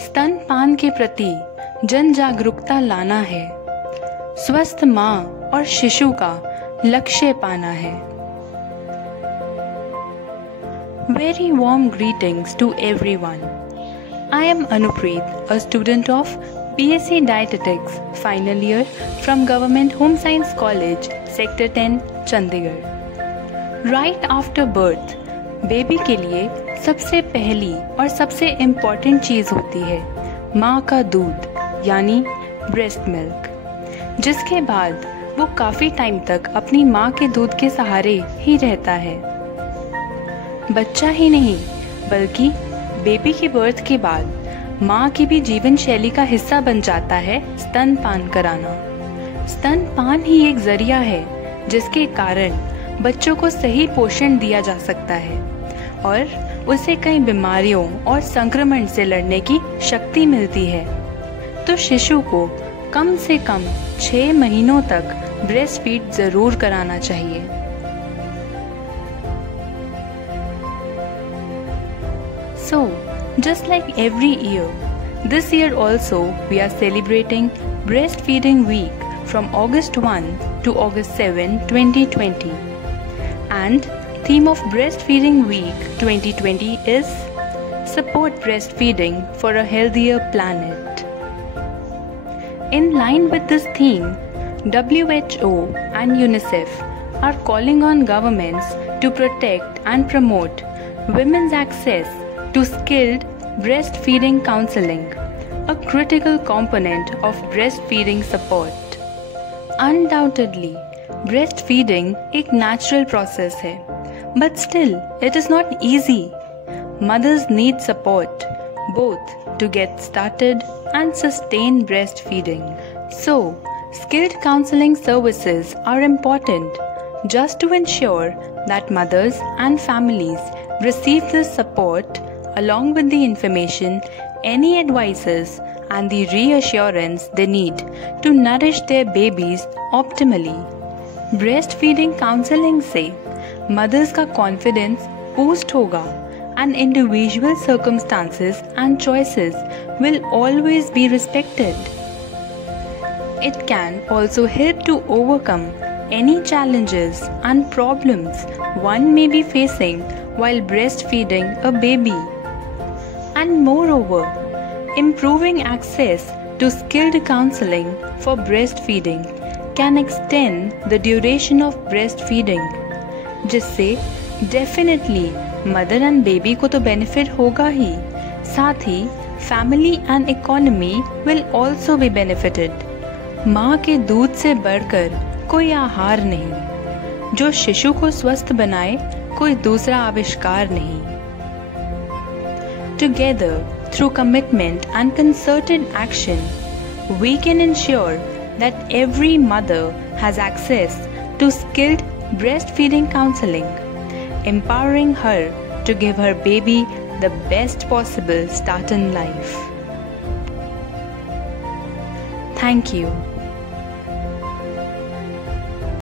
स्तनपान के प्रति जन जागरूकता लाना है, स्वस्थ माँ और शिशु का लक्ष्य पाना है। Very warm greetings to everyone. I am Anupreet, a student of BSc Dietetics, final year from Government Home Science College, Sector 10, Chandigarh. Right after birth, baby के लिए सबसे पहली और सबसे इम्पॉर्टेंट चीज़ होती है माँ का दूध यानी ब्रेस्ट मिल्क, जिसके बाद वो काफ़ी टाइम तक अपनी माँ के दूध के सहारे ही रहता है। बच्चा ही नहीं बल्कि बेबी की बर्थ के बाद माँ की भी जीवन शैली का हिस्सा बन जाता है स्तनपान कराना। स्तनपान ही एक जरिया है जिसके कारण बच्चों को सही पोषण दिया जा सकता है और उसे कई बीमारियों और संक्रमण से लड़ने की शक्ति मिलती है। तो शिशु को कम से कम 6 महीनों तक ब्रेस्ट फीड जरूर कराना चाहिए। So, just like every year, this year also we are celebrating Breastfeeding Week from August 1 to August 7, 2020. And theme of Breastfeeding Week 2020 is Support Breastfeeding for a Healthier Planet. In line with this theme, WHO and UNICEF are calling on governments to protect and promote women's access to skilled breastfeeding counseling, a critical component of breastfeeding support. Undoubtedly, breastfeeding एक natural process है, but still it is not easy. Mothers need support both to get started and sustain breastfeeding. So, skilled counseling services are important just to ensure that mothers and families receive this support along with the information, any advices and the reassurance they need to nourish their babies optimally. Breastfeeding counseling से mothers का confidence boost होगा and individual circumstances and choices will always be respected. It can also help to overcome any challenges and problems one may be facing while breastfeeding a baby. And moreover, improving access to skilled counseling for breastfeeding can extend the duration of breastfeeding, जिससे definitely mother and baby को तो benefit होगा ही, साथ ही family and economy will also be benefited. माँ के दूध से बढ़कर कोई आहार नहीं, जो शिशु को स्वस्थ बनाए कोई दूसरा आविष्कार नहीं। Together, through commitment and concerted action, we can ensure that every mother has access to skilled breastfeeding counseling, empowering her to give her baby the best possible start in life. Thank you.